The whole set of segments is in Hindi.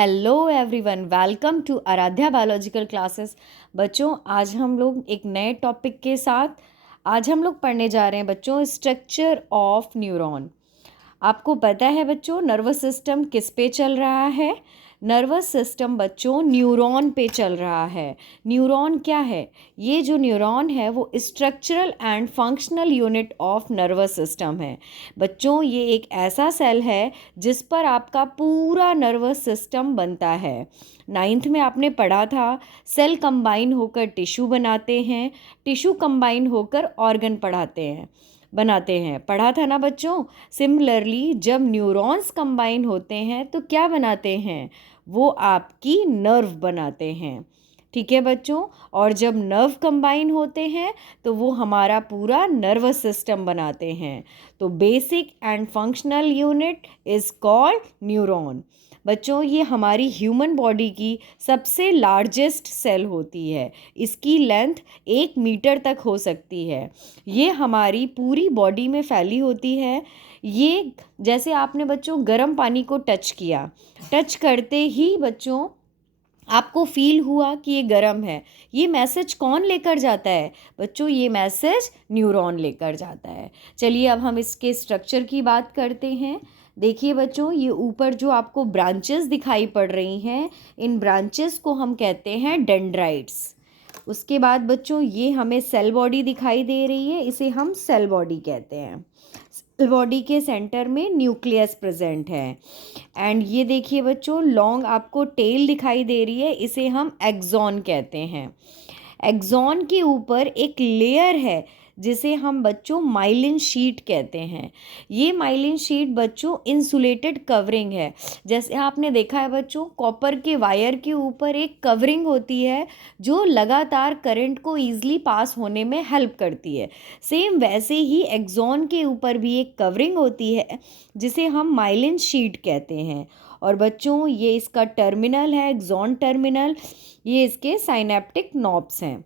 Hello everyone, welcome to Aaradhya biological classes. बच्चों, आज हम लोग एक नए टॉपिक के साथ आज हम लोग पढ़ने जा रहे हैं बच्चों, स्ट्रक्चर ऑफ न्यूरॉन। आपको पता है बच्चों, नर्वस सिस्टम किस पे चल रहा है? नर्वस सिस्टम बच्चों न्यूरॉन पे चल रहा है। न्यूरॉन क्या है? ये जो न्यूरॉन है वो structural and functional unit of nervous system है। बच्चों, ये एक ऐसा सेल है जिस पर आपका पूरा नर्वस सिस्टम बनता है। नाइन्थ में आपने पढ़ा था, सेल कंबाइन होकर टिश्यू बनाते हैं, टिश्यू कंबाइन होकर ऑर्गन बनाते हैं। पढ़ा था ना बच्चों? सिमिलरली जब न्यूरॉन्स कंबाइन होते हैं तो क्या बनाते हैं? वो आपकी नर्व बनाते हैं। ठीक है बच्चों? और जब नर्व कंबाइन होते हैं तो वो हमारा पूरा नर्वस सिस्टम बनाते हैं। तो basic and functional unit is called neuron. बच्चों, ये हमारी ह्यूमन बॉडी की सबसे लार्जेस्ट सेल होती है। इसकी लेंथ 1 मीटर तक हो सकती है। ये हमारी पूरी बॉडी में फैली होती है। ये जैसे आपने बच्चों गर्म पानी को टच करते ही बच्चों आपको फील हुआ कि ये गर्म है। ये मैसेज कौन लेकर जाता है बच्चों? ये मैसेज न्यूरॉन लेकर जाता है। चलिए अब हम इसके स्ट्रक्चर की बात करते हैं। देखिए बच्चों, ये ऊपर जो आपको ब्रांचेस दिखाई पड़ रही हैं, इन ब्रांचेस को हम कहते हैं डेंड्राइट्स। उसके बाद बच्चों ये हमें सेल बॉडी दिखाई दे रही है, इसे हम सेल बॉडी कहते हैं। सेल बॉडी के सेंटर में न्यूक्लियस प्रेजेंट है। एंड ये देखिए बच्चों, लॉन्ग आपको टेल दिखाई दे रही है, इसे हम एक्सॉन कहते हैं। एक्सॉन के ऊपर एक लेयर है जिसे हम बच्चों माइलिन शीट कहते हैं। ये माइलिन शीट बच्चों इंसुलेटेड कवरिंग है। जैसे आपने देखा है बच्चों, कॉपर के वायर के ऊपर एक कवरिंग होती है जो लगातार करंट को ईजिली पास होने में हेल्प करती है। सेम वैसे ही एक्सॉन के ऊपर भी एक कवरिंग होती है जिसे हम माइलिन शीट कहते हैं। और बच्चों ये इसका टर्मिनल है, एक्सॉन टर्मिनल। ये इसके साइनेप्टिक नॉब्स हैं।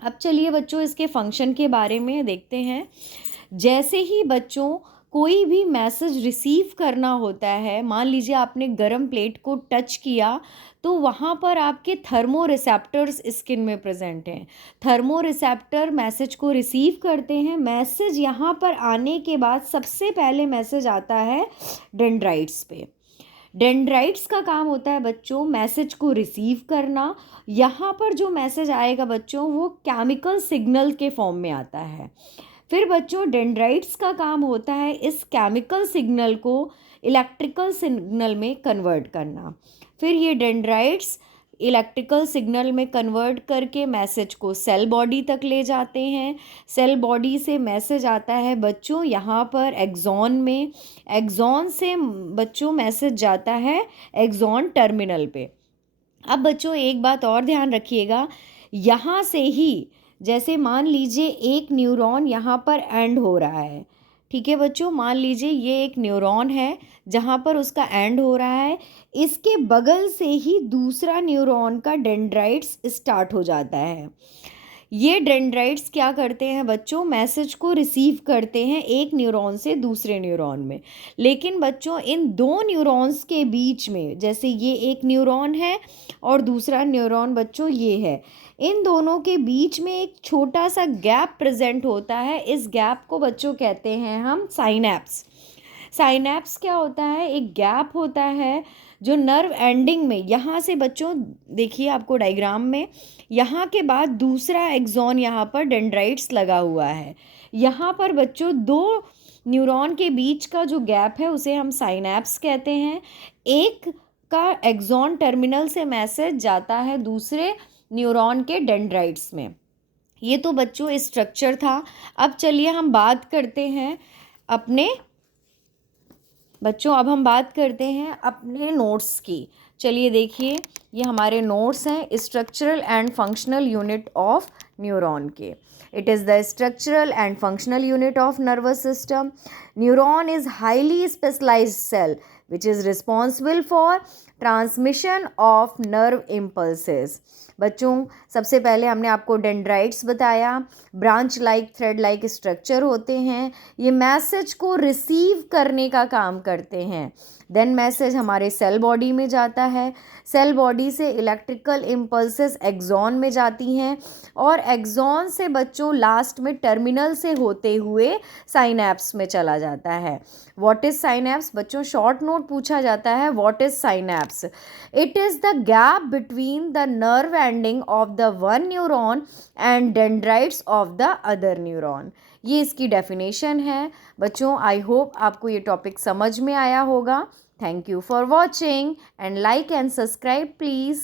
अब चलिए बच्चों इसके फंक्शन के बारे में देखते हैं। जैसे ही बच्चों कोई भी मैसेज रिसीव करना होता है, मान लीजिए आपने गरम प्लेट को टच किया, तो वहाँ पर आपके थर्मो रिसेप्टर्स स्किन में प्रेजेंट हैं। थर्मो रिसेप्टर मैसेज को रिसीव करते हैं। मैसेज यहाँ पर आने के बाद सबसे पहले मैसेज आता है डेंड्राइट्स पे। डेंड्राइट्स का काम होता है बच्चों मैसेज को रिसीव करना। यहाँ पर जो मैसेज आएगा बच्चों वो केमिकल सिग्नल के फॉर्म में आता है। फिर बच्चों डेंड्राइट्स का काम होता है इस केमिकल सिग्नल को इलेक्ट्रिकल सिग्नल में कन्वर्ट करना। फिर ये डेंड्राइट्स इलेक्ट्रिकल सिग्नल में कन्वर्ट करके मैसेज को सेल बॉडी तक ले जाते हैं। सेल बॉडी से मैसेज आता है बच्चों यहाँ पर एक्सॉन में। एक्सॉन से बच्चों मैसेज जाता है एक्सॉन टर्मिनल पे। अब बच्चों एक बात और ध्यान रखिएगा, यहाँ से ही जैसे मान लीजिए एक न्यूरॉन यहाँ पर एंड हो रहा है। ठीक है बच्चों, मान लीजिए ये एक न्यूरॉन है जहाँ पर उसका एंड हो रहा है। इसके बगल से ही दूसरा न्यूरॉन का डेंड्राइट्स स्टार्ट हो जाता है। ये डेंड्राइट्स क्या करते हैं बच्चों? मैसेज को रिसीव करते हैं एक न्यूरॉन से दूसरे न्यूरॉन में। लेकिन बच्चों इन दो न्यूरॉन्स के बीच में, जैसे ये एक न्यूरॉन है और दूसरा न्यूरॉन बच्चों ये है, इन दोनों के बीच में एक छोटा सा गैप प्रेजेंट होता है। इस गैप को बच्चों कहते हैं हम साइनैप्स। साइनैप्स क्या होता है? एक गैप होता है जो नर्व एंडिंग में, यहाँ से बच्चों देखिए आपको डायग्राम में, यहाँ के बाद दूसरा एक्सॉन यहाँ पर डेंड्राइट्स लगा हुआ है। यहाँ पर बच्चों दो न्यूरॉन के बीच का जो गैप है उसे हम साइनैप्स कहते हैं। एक का एक्सॉन टर्मिनल से मैसेज जाता है दूसरे न्यूरॉन के डेंड्राइट्स में। ये तो बच्चों स्ट्रक्चर था। अब चलिए हम बात करते हैं अब हम बात करते हैं अपने नोट्स की। चलिए देखिए, ये हमारे नोट्स हैं structural and functional unit of neuron के। It is the structural and functional unit of nervous system. Neuron is highly specialized cell which is responsible for transmission of nerve impulses. बच्चों सबसे पहले हमने आपको डेंड्राइट्स बताया, branch like thread like structure होते हैं, ये मैसेज को रिसीव करने का काम करते हैं। देन मैसेज हमारे सेल बॉडी में जाता है, सेल बॉडी से इलेक्ट्रिकल इम्पल्सेस एक्सॉन में जाती हैं और एक्सॉन से बच्चों लास्ट में टर्मिनल से होते हुए साइनैप्स में चला जाता है। What is synapse? बच्चों शॉर्ट नोट पूछा जाता है, what is synapse? It is the gap between the nerve ending of the one neuron and dendrites of the other neuron. ये इसकी डेफिनेशन है। बच्चों आई होप आपको ये टॉपिक समझ में आया होगा। Thank you for watching and like and subscribe please.